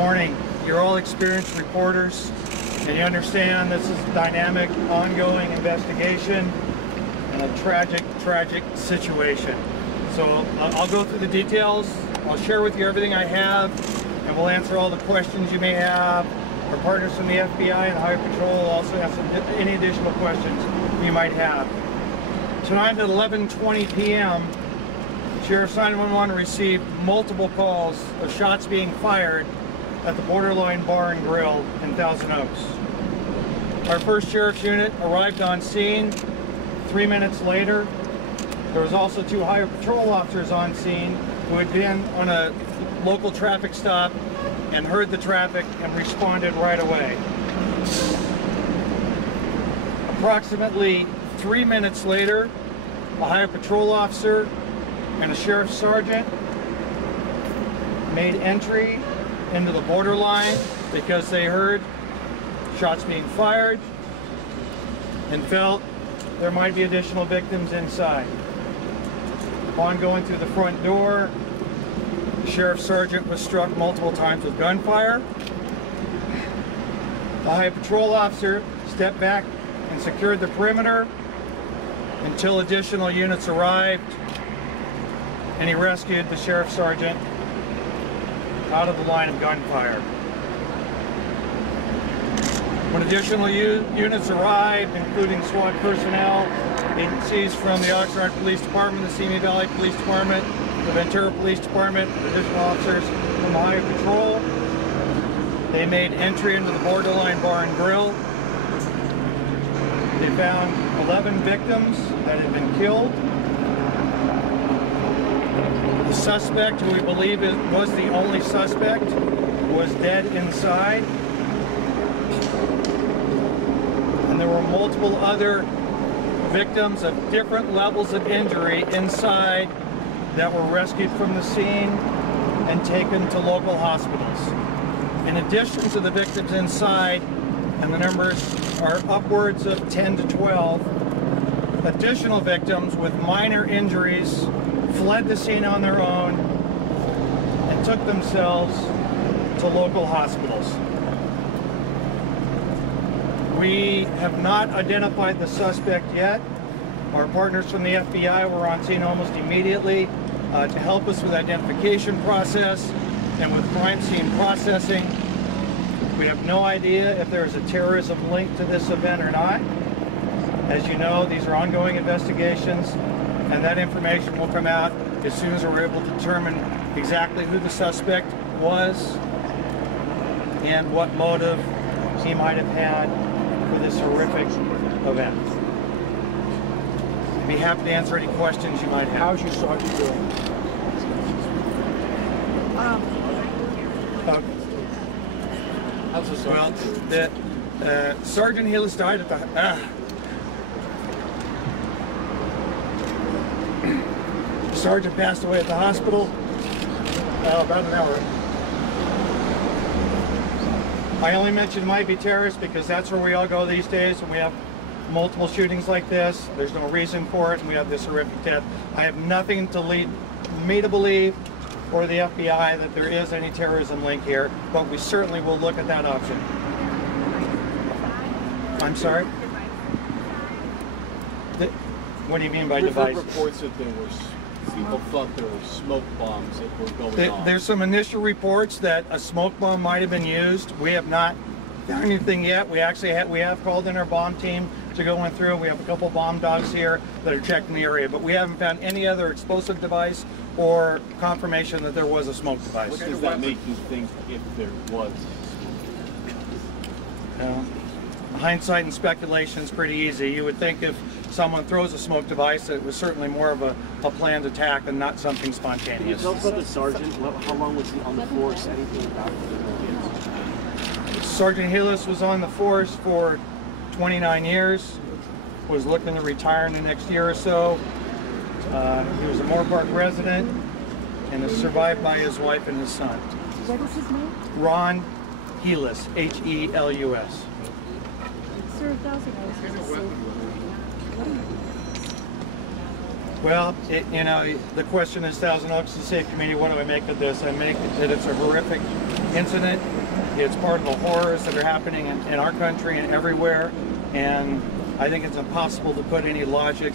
morning. You're all experienced reporters, and you understand this is a dynamic, ongoing investigation and a tragic, tragic situation. So I'll go through the details. I'll share with you everything I have, and we'll answer all the questions you may have. Our partners from the FBI and the Highway Patrol will also answer any additional questions you might have. Tonight at 11:20 p.m., Sheriff's 911 received multiple calls of shots being fired at the Borderline Bar and Grill in Thousand Oaks. Our first sheriff's unit arrived on scene. 3 minutes later, there was also 2 Highway Patrol officers on scene who had been on a local traffic stop and heard the traffic and responded right away. Approximately 3 minutes later, a Highway Patrol officer and a sheriff's sergeant made entry into the borderline because they heard shots being fired and felt there might be additional victims inside. Upon going through the front door, the sheriff's sergeant was struck multiple times with gunfire. The Highway Patrol officer stepped back and secured the perimeter until additional units arrived, and he rescued the sheriff's sergeant out of the line of gunfire. When additional units arrived, including SWAT personnel, agencies from the Oxnard Police Department, the Simi Valley Police Department, the Ventura Police Department, additional officers from the Highway Patrol, they made entry into the Borderline Bar and Grill. They found 11 victims that had been killed. The suspect, who we believe was the only suspect, was dead inside. And there were multiple other victims of different levels of injury inside that were rescued from the scene and taken to local hospitals. In addition to the victims inside, and the numbers are upwards of 10 to 12, additional victims with minor injuries fled the scene on their own and took themselves to local hospitals. We have not identified the suspect yet. Our partners from the FBI were on scene almost immediately to help us with the identification process and with crime scene processing. We have no idea if there is a terrorism link to this event or not. As you know, these are ongoing investigations, and that information will come out as soon as we're able to determine exactly who the suspect was and what motive he might have had for this horrific event. I'd be happy to answer any questions you might have. How's your sergeant doing? How's the sergeant? Well, the Sergeant Hillis died at the... Sergeant passed away at the hospital about an hour. I only mentioned might be terrorists because that's where we all go these days when we have multiple shootings like this. There's no reason for it, and we have this horrific death. I have nothing to lead me to believe, or the FBI, that there is any terrorism link here, but we certainly will look at that option. I'm sorry? What do you mean by device? We've heard reports that there was, people thought there were smoke bombs that were going on. There's some initial reports that a smoke bomb might have been used. We have not done anything yet. We actually have called in our bomb team to go in through. We have a couple bomb dogs here that are checking the area, but we haven't found any other explosive device or confirmation that there was a smoke device. What does that make you think if there was? Hindsight and speculation is pretty easy. You would think if someone throws a smoke device that it was certainly more of a planned attack and not something spontaneous. Can you tell us about the sergeant? How long was he on the force? Anything about it? Sergeant Hillis was on the force for 29 years, was looking to retire in the next year or so. He was a Moore Park resident and is survived by his wife and his son. What is his name? Ron Hillis, H-E-L-U-S. Sir, 1,000 hours. Well, you know, the question is Thousand Oaks is a safe community. What do I make of this? I make that it's a horrific incident. It's part of the horrors that are happening in our country and everywhere. And I think it's impossible to put any logic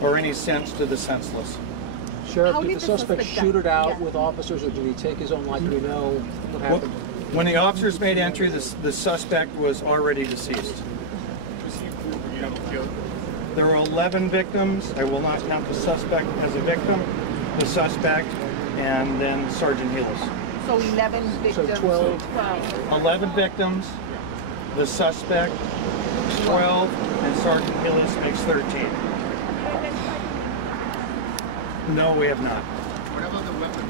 or any sense to the senseless. Sheriff, did the suspect shoot it out with officers, or did he take his own life? Do we know what happened? When the officers made entry, the suspect was already deceased. There were 11 victims. I will not count the suspect as a victim, the suspect, and then Sergeant Helis. So 11 victims. So 12. 11 victims, the suspect, 12, and Sergeant Helis makes 13. No, we have not. What about the weapon?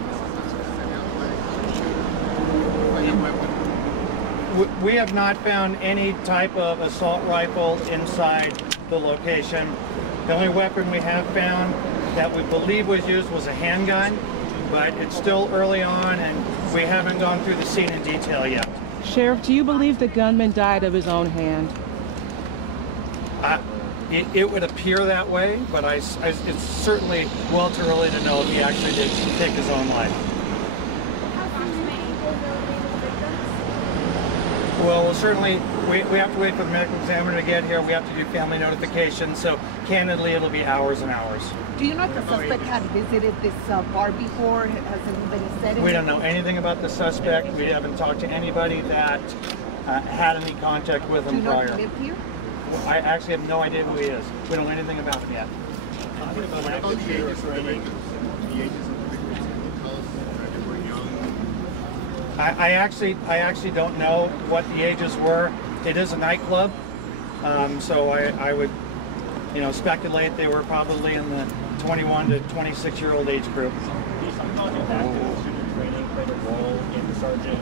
We have not found any type of assault rifle inside the location. The only weapon we have found that we believe was used was a handgun, but it's still early on and we haven't gone through the scene in detail yet. Sheriff, do you believe the gunman died of his own hand? It would appear that way, but it's certainly well too early to know if he actually did take his own life. Well, certainly we have to wait for the medical examiner to get here. We have to do family notification, so candidly it'll be hours and hours. Do you know if the suspect had visited this bar before? Has anybody said anything? We don't know anything about the suspect. We haven't talked to anybody that had any contact with him prior. Do you know if he lived here? I actually have no idea who he is. We don't know anything about him yet. What about the ages of the victims? The ages of the victims? Can you tell us if they were young? I actually don't know what the ages were. It is a nightclub, so I would, you know, speculate they were probably in the 21 to 26-year-old age group. Some project tactics, student training played a role in the sergeant,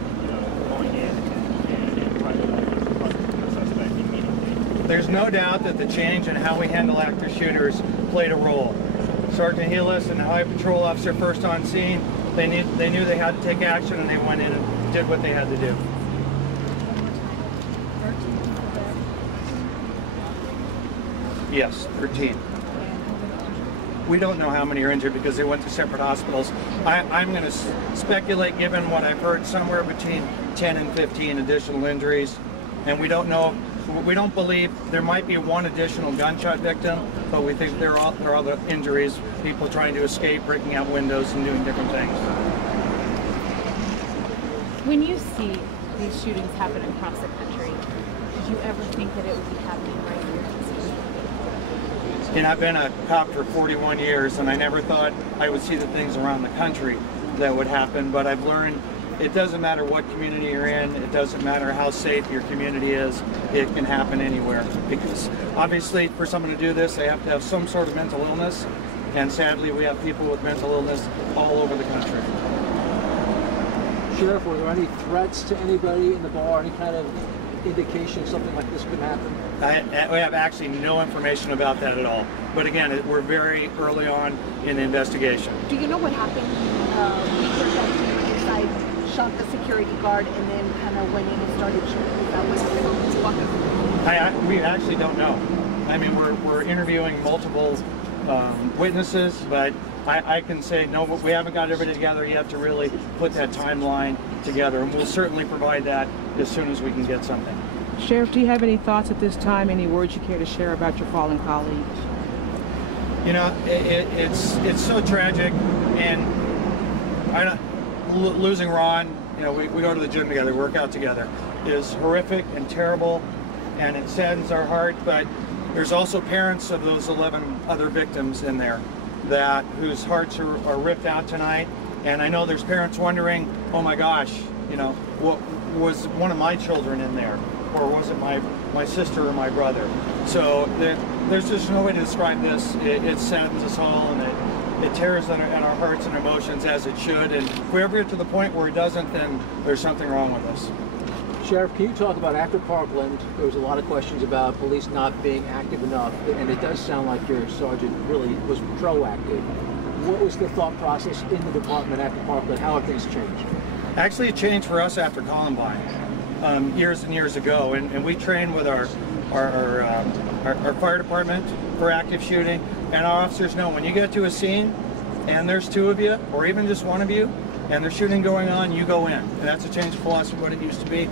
going in and trying to prosecute the suspect immediately. There's no doubt that the change in how we handle active shooters played a role. Sergeant Helis and the Highway Patrol officer first on scene, they knew they had to take action, and they went in and did what they had to do. Yes, 13. We don't know how many are injured because they went to separate hospitals. I'm going to speculate, given what I've heard, somewhere between 10 and 15 additional injuries. And we don't know, we don't believe there might be one additional gunshot victim, but we think there are other injuries, people trying to escape, breaking out windows and doing different things. When you see these shootings happen across the country, did you ever think that it would be happening right here? And I've been a cop for 41 years, and I never thought I would see the things around the country that would happen, but I've learned it doesn't matter what community you're in, it doesn't matter how safe your community is, it can happen anywhere. Because obviously for someone to do this, they have to have some sort of mental illness, and sadly we have people with mental illness all over the country. Sheriff, were there any threats to anybody in the bar, any kind of indication something like this could happen? We have actually no information about that at all. But again, we're very early on in the investigation. Do you know what happened? We heard that inside shot the security guard and then kind of went in and started shooting. That was we actually don't know. I mean, we're interviewing multiple witnesses, but I can say no, we haven't got everything together yet to really put that timeline together, and we'll certainly provide that as soon as we can get something. Sheriff, do you have any thoughts at this time, any words you care to share about your fallen colleague? You know, it's so tragic, and losing Ron, you know, we go to the gym together, work out together, is horrific and terrible, and it saddens our heart, but there's also parents of those 11 other victims in there whose hearts are ripped out tonight. And I know there's parents wondering, oh my gosh, you know, what was one of my children in there, or was it my sister or my brother? So there's just no way to describe this. It saddens us all, and it tears at our hearts and emotions, as it should. And if we ever get to the point where it doesn't, then there's something wrong with us. Sheriff, can you talk about after Parkland, there was a lot of questions about police not being active enough, and it does sound like your sergeant really was proactive. What was the thought process in the department after Parkland? How have things changed? Actually, it changed for us after Columbine, years and years ago, and we trained with our our fire department for active shooting, and our officers know when you get to a scene and there's two of you or even just one of you and there's shooting going on, you go in. And that's a change of philosophy from what it used to be.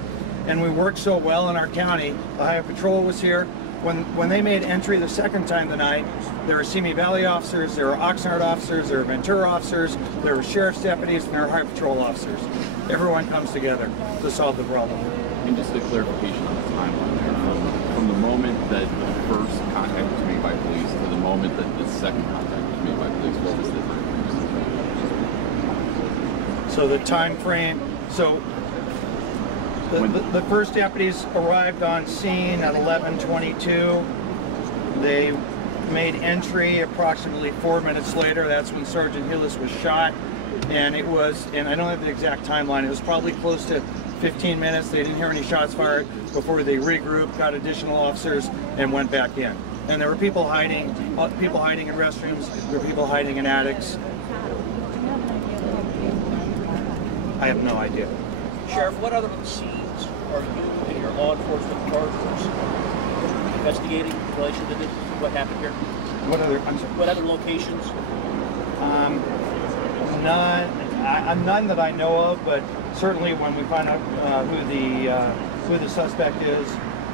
And we worked so well in our county. Ohio Patrol was here. When they made entry the second time tonight, there were Simi Valley officers, there were Oxnard officers, there were Ventura officers, there were sheriff's deputies, and there were Ohio Patrol officers. Everyone comes together to solve the problem. And just a clarification on the timeline there. From the moment that the first contact was made by police to the moment that the second contact was made by police, what was the time frame? So the time frame, so the first deputies arrived on scene at 11:22. They made entry approximately 4 minutes later. That's when Sergeant Hillis was shot. And it was, and I don't have the exact timeline, it was probably close to 15 minutes. They didn't hear any shots fired before they regrouped, got additional officers, and went back in. And there were people hiding in restrooms, there were people hiding in attics. I have no idea. Sheriff, what other scenes are you and your law enforcement partners investigating in relation to this? What happened here? What other? I'm sorry. What other locations? None that I know of, but certainly when we find out who the suspect is,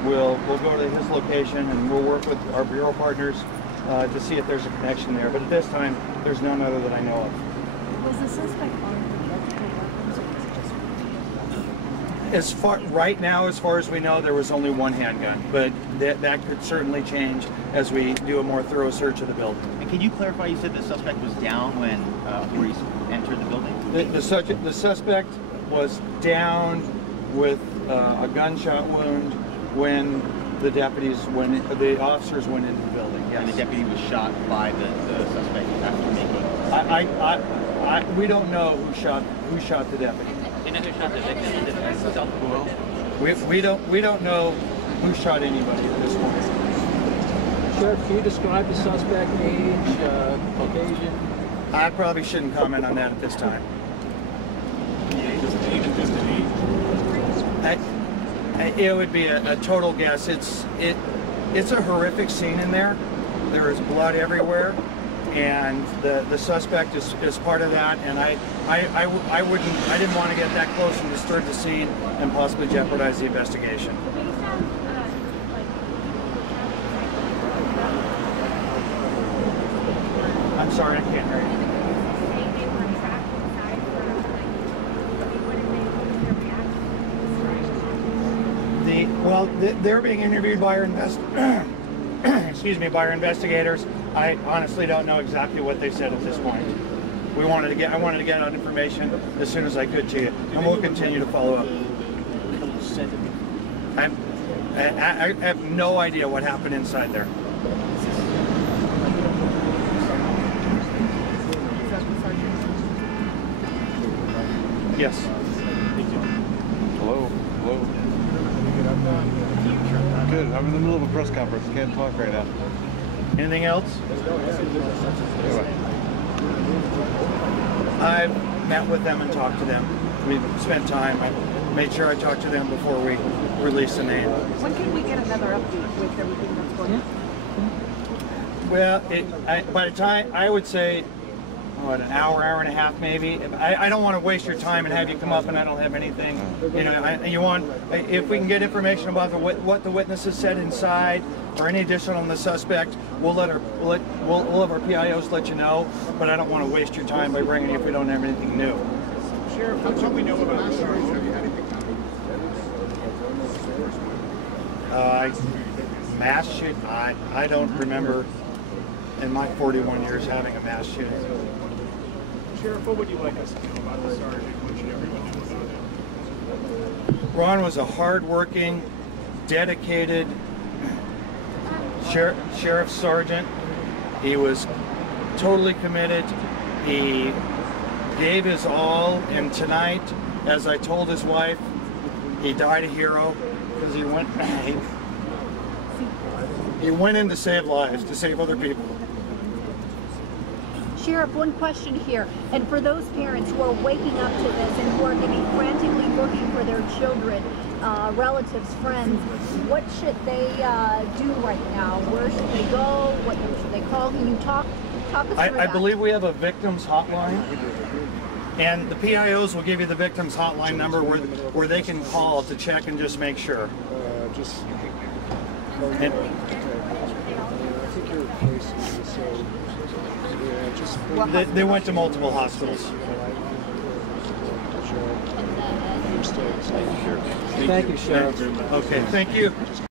we'll go to his location and we'll work with our bureau partners to see if there's a connection there. But at this time, there's none other that I know of. Was the suspect armed with multiple weapons, or was it just Right now, as far as we know, there was only one handgun, but that could certainly change as we do a more thorough search of the building. And can you clarify? You said the suspect was down when authorities entered the building. The suspect was down with a gunshot wound when the officers went into the building. Yes. And the deputy was shot by the suspect after making. We don't know who shot the deputy. They never shot the victim. We don't know who shot anybody at this point. Sheriff, can you describe the suspect, age, Caucasian? I probably shouldn't comment on that at this time. It would be a total guess. It's a horrific scene in there. There is blood everywhere, and the suspect is part of that. And I didn't want to get that close and disturb the scene and possibly jeopardize the investigation. I'm sorry, I can't hear you. They're being interviewed by our investigators. I honestly don't know exactly what they said at this point. I wanted to get out information as soon as I could to you, and we'll continue to follow up. I have no idea what happened inside there. Yes. Hello. Good. I'm in the middle of a press conference. Can't talk right now. Anything else? I've met with them and talked to them. We spent time. I made sure I talked to them before we released the name. When can we get another update with everything that's going on? Well, by the time, I would say, an hour and a half maybe. I don't want to waste your time and have you come up and I don't have anything. If we can get information about what the witnesses said inside or any additional on the suspect, we'll have our PIOs let you know. But I don't want to waste your time by bringing you if we don't have anything new. Sheriff, what do we know about the Sarge? Have you had anything Mass shoot? I don't remember in my 41 years having a mass shooting. Sheriff, what would you like us to know about the sergeant? What should everyone know about him? Ron was a hard-working, dedicated sheriff sergeant. He was totally committed. He gave his all, and tonight, as I told his wife, he died a hero because he went in to save lives, to save other people. Sheriff, one question here, and for those parents who are waking up to this and who are going to be frantically looking for for their children, relatives, friends. What should they do right now? Where should they go? What should they call? Can you talk us through that? I believe we have a victims hotline, and the PIOs will give you the victims hotline number where they can call to check and just make sure. They went to multiple hospitals. Thank you, Sheriff. Okay, thank you.